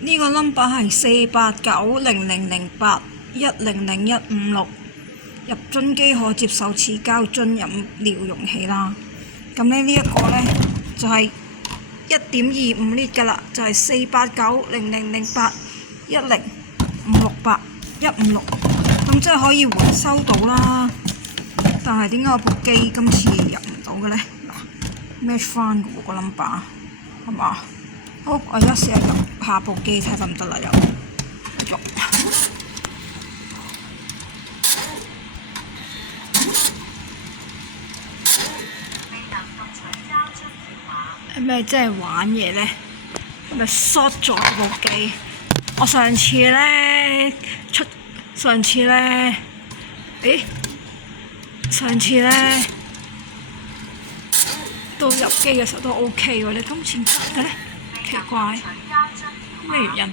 呢個 number 係4890008100156，入樽機可接受遲交樽飲料容器啦。咁呢一個呢，就係1.25 litre 㗎啦，就係489000810568156，咁即係可以回收到啦。但係點解我部機今次入唔到嘅呢？match 翻嘅喎個 number， 係嘛？好，我而家試下入下部機睇下得唔得啦，又錄。係咪真係玩嘢呢？係咪 short 咗部機？我上次呢，到入機嘅時候都 OK 喎，你今次唔得嘅呢？奇怪，咩原因？